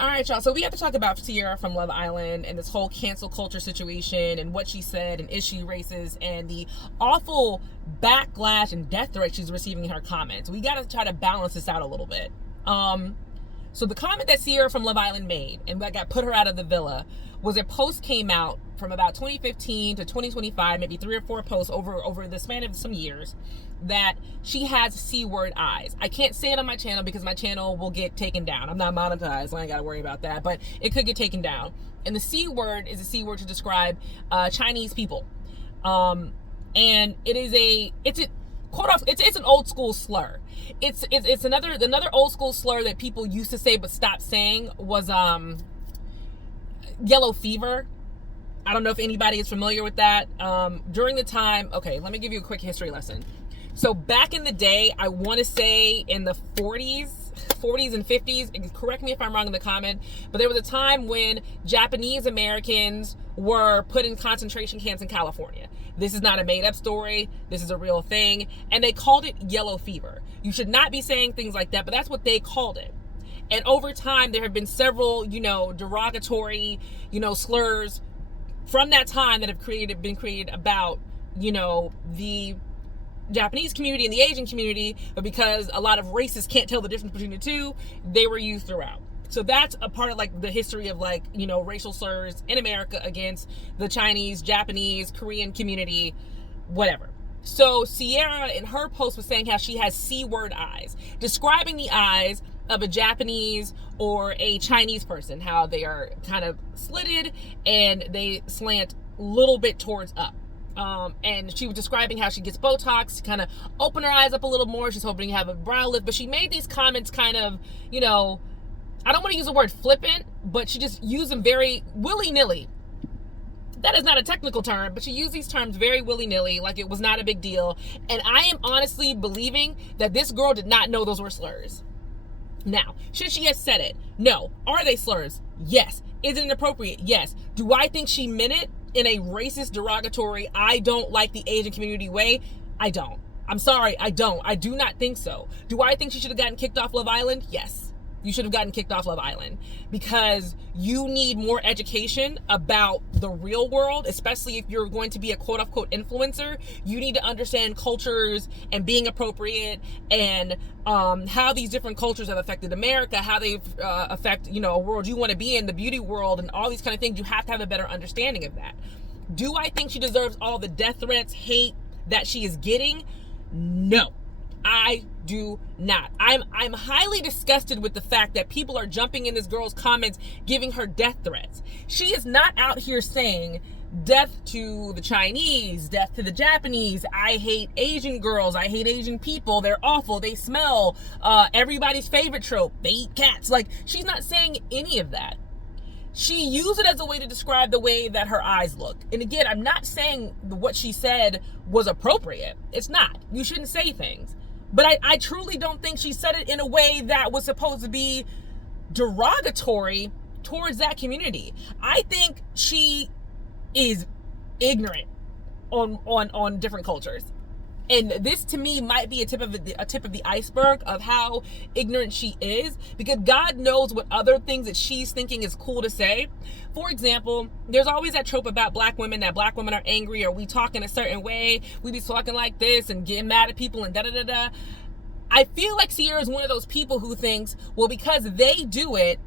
All right, y'all. So we have to talk about Ceirra from Love Island and this whole cancel culture situation and what she said and is she racist and the awful backlash and death threats she's receiving in her comments. We got to try to balance this out a little bit. So the comment that Ceirra from Love Island made and that got put her out of the villa was a post came out from about 2015 to 2025, maybe 3 or 4 posts over the span of some years, that she has C-word eyes. I can't say it on my channel because my channel will get taken down. I'm not monetized, so I ain't got to worry about that, but it could get taken down. And the C-word is a C-word to describe Chinese people. And it's an old school slur. It's another old school slur that people used to say but stopped saying was yellow fever. I don't know if anybody is familiar with that. During the time, okay, let me give you a quick history lesson. So back in the day, I want to say in the 40s and 50s, correct me if I'm wrong in the comment, but there was a time when Japanese Americans were put in concentration camps in California. This is not a made up story. This is a real thing. And they called it yellow fever. You should not be saying things like that, but that's what they called it. And over time, there have been several, derogatory, slurs from that time that have been created about, the Japanese community and the Asian community, but because a lot of racists can't tell the difference between the two, they were used throughout. So that's a part of the history of racial slurs in America against the Chinese, Japanese, Korean community, whatever. So Cierra in her post was saying how she has C-word eyes, describing the eyes of a Japanese or a Chinese person, how they are kind of slitted and they slant a little bit towards up. And she was describing how she gets Botox to kind of open her eyes up a little more. She's hoping to have a brow lift, but she made these comments kind of, I don't want to use the word flippant, but she just used them very willy-nilly. That is not a technical term, but she used these terms very willy-nilly, like it was not a big deal. And I am honestly believing that this girl did not know those were slurs. Now, should she have said it? No. Are they slurs? Yes. Is it inappropriate? Yes. Do I think she meant it in a racist, derogatory, I don't like the Asian community way? I don't. I'm sorry, I don't. I do not think so. Do I think she should have gotten kicked off Love Island? Yes. You should have gotten kicked off Love Island because you need more education about the real world, especially if you're going to be a quote unquote influencer. You need to understand cultures and being appropriate and how these different cultures have affected America, how they affect, a world you want to be in, the beauty world and all these kind of things. You have to have a better understanding of that. Do I think she deserves all the death threats, hate that she is getting? No. I do not. I'm highly disgusted with the fact that people are jumping in this girl's comments, giving her death threats. She is not out here saying death to the Chinese, death to the Japanese. I hate Asian girls. I hate Asian people. They're awful. They smell. Everybody's favorite trope. They eat cats. She's not saying any of that. She used it as a way to describe the way that her eyes looked. And again, I'm not saying what she said was appropriate. It's not. You shouldn't say things. But I truly don't think she said it in a way that was supposed to be derogatory towards that community. I think she is ignorant on different cultures. And this to me might be a tip of the iceberg of how ignorant she is, because God knows what other things that she's thinking is cool to say. For example, there's always that trope about black women, that black women are angry or we talk in a certain way, we be talking like this and getting mad at people and da-da-da-da. I feel like Ceirra is one of those people who thinks, well, because they do it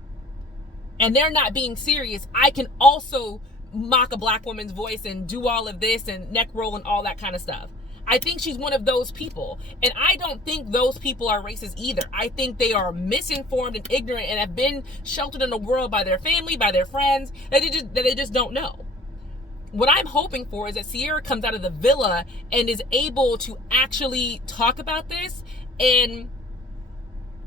and they're not being serious, I can also mock a black woman's voice and do all of this and neck roll and all that kind of stuff. I think she's one of those people. And I don't think those people are racist either. I think they are misinformed and ignorant and have been sheltered in the world by their family, by their friends, that they just don't know. What I'm hoping for is that Ceirra comes out of the villa and is able to actually talk about this and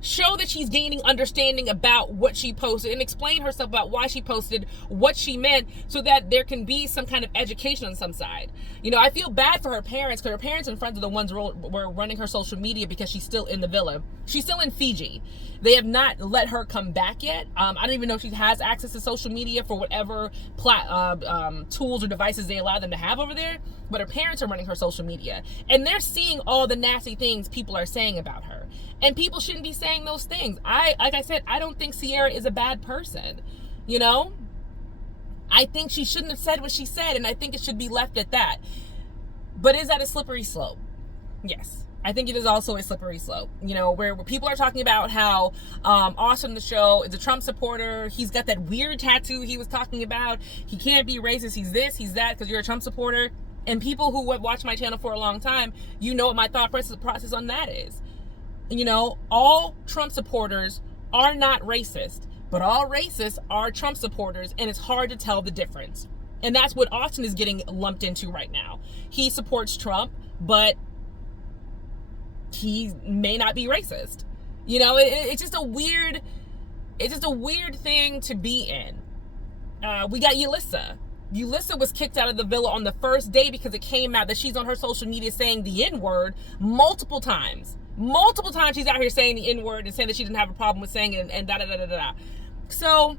show that she's gaining understanding about what she posted and explain herself about why she posted what she meant, so that there can be some kind of education on some side. I feel bad for her parents, because her parents and friends are the ones who were running her social media, because she's still in the villa. She's still in Fiji. They have not let her come back yet. I don't even know if she has access to social media for whatever tools or devices they allow them to have over there. But her parents are running her social media, and they're seeing all the nasty things people are saying about her. And people shouldn't be saying those things. Like I said, I don't think Cierra is a bad person. You know? I think she shouldn't have said what she said, and I think it should be left at that. But is that a slippery slope? Yes. I think it is also a slippery slope, you know, where people are talking about how Austin the show is a Trump supporter. He's got that weird tattoo he was talking about. He can't be racist. He's this, he's that, because you're a Trump supporter. And people who have watched my channel for a long time, you know what my thought process on that is. You know, all Trump supporters are not racist, but all racists are Trump supporters, and it's hard to tell the difference. And that's what Austin is getting lumped into right now. He supports Trump, but he may not be racist. You know, it's just a weird thing to be in. We got Yelissa. Yelissa was kicked out of the villa on the first day because it came out that she's on her social media saying the N-word multiple times. Multiple times she's out here saying the N-word and saying that she didn't have a problem with saying it and da-da-da-da-da. So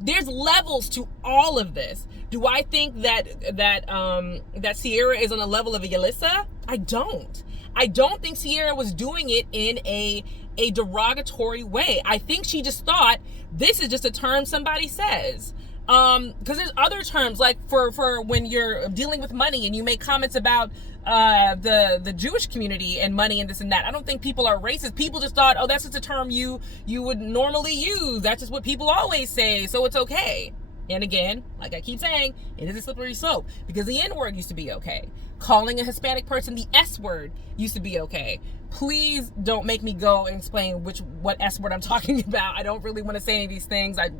there's levels to all of this. Do I think that Ceirra is on the level of a Yelissa? I don't think Ceirra was doing it in a derogatory way. I think she just thought this is just a term somebody says. Because there's other terms, like for when you're dealing with money and you make comments about the Jewish community and money and this and that. I don't think people are racist. People just thought, oh, that's just a term you would normally use. That's just what people always say, so it's okay. And again, like I keep saying, it is a slippery slope, because the N-word used to be okay. Calling a Hispanic person the S-word used to be okay. Please don't make me go and explain what S-word I'm talking about. I don't really want to say any of these things. I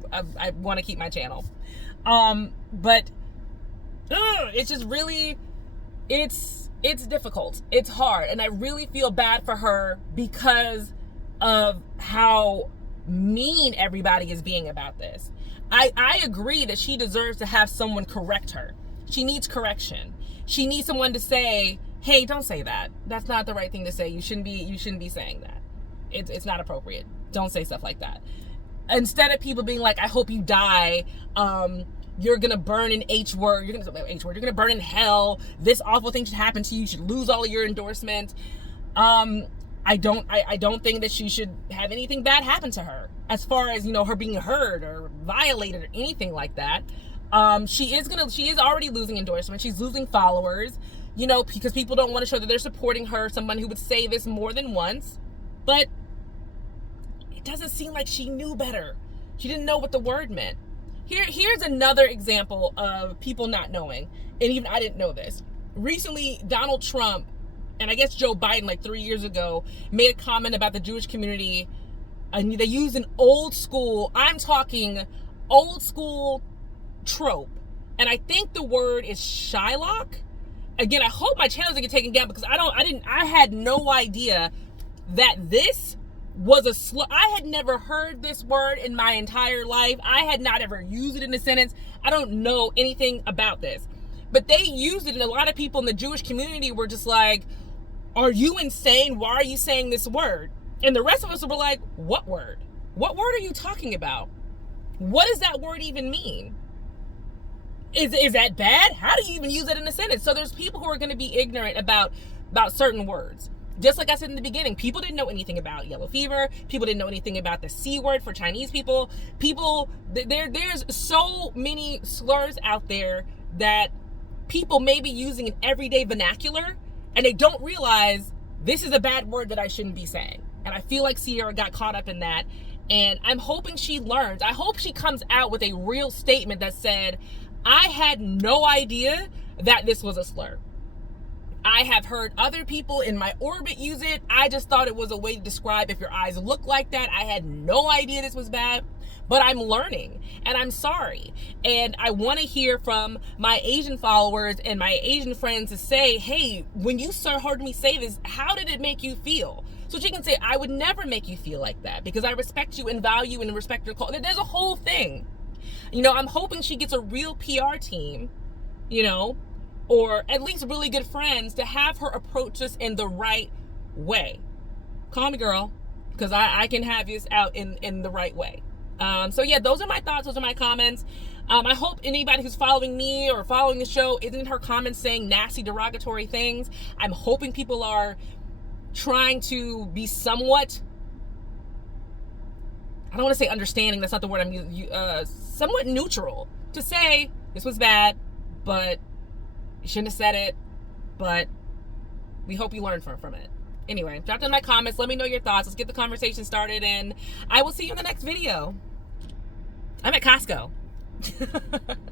want to keep my channel. But it's just really, it's difficult. It's hard. And I really feel bad for her because of how mean everybody is being about this. I agree that she deserves to have someone correct her. She needs correction. She needs someone to say, hey, don't say that. That's not the right thing to say. You shouldn't be saying that. It's not appropriate. Don't say stuff like that. Instead of people being like, I hope you die. You're going to burn in H-word. You're going to burn in hell. This awful thing should happen to you. You should lose all of your endorsement. I don't think that she should have anything bad happen to her, as far as, you know, her being hurt or violated or anything like that. She is already losing endorsement. She's losing followers, you know, because people don't want to show that they're supporting her, someone who would say this more than once. But it doesn't seem like she knew better. She didn't know what the word meant. Here's another example of people not knowing, and even I didn't know this. Recently, Donald Trump, and I guess Joe Biden, like 3 years ago, made a comment about the Jewish community, and they used an old school trope, and I think the word is Shylock. Again, I hope my channel doesn't get taken down, because I had no idea that this was a slur. I had never heard this word in my entire life. I had not ever used it in a sentence. I don't know anything about this, but they used it, and a lot of people in the Jewish community were just like, are you insane? Why are you saying this word? And the rest of us were like, what word? What word are you talking about? What does that word even mean? Is that bad? How do you even use it in a sentence? So there's people who are going to be ignorant about certain words. Just like I said in the beginning, people didn't know anything about yellow fever. People didn't know anything about the C word for Chinese people. There's so many slurs out there that people may be using in everyday vernacular, and they don't realize this is a bad word that I shouldn't be saying. And I feel like Ceirra got caught up in that. And I'm hoping she learns. I hope she comes out with a real statement that said, I had no idea that this was a slur. I have heard other people in my orbit use it. I just thought it was a way to describe if your eyes look like that. I had no idea this was bad, but I'm learning, and I'm sorry. And I want to hear from my Asian followers and my Asian friends to say, hey, when you heard me say this, how did it make you feel? So she can say, I would never make you feel like that, because I respect you and value and respect your culture. There's a whole thing. You know, I'm hoping she gets a real PR team, you know, or at least really good friends to have her approach this in the right way. Call me, girl, because I can have this out in the right way. So yeah, those are my thoughts. Those are my comments. I hope anybody who's following me or following the show isn't in her comments saying nasty, derogatory things. I'm hoping people are trying to be somewhat, I don't want to say understanding, that's not the word I'm using, somewhat neutral to say this was bad, but you shouldn't have said it, but we hope you learned from it. Anyway, drop down in my comments, let me know your thoughts, let's get the conversation started, and I will see you in the next video. I'm at Costco.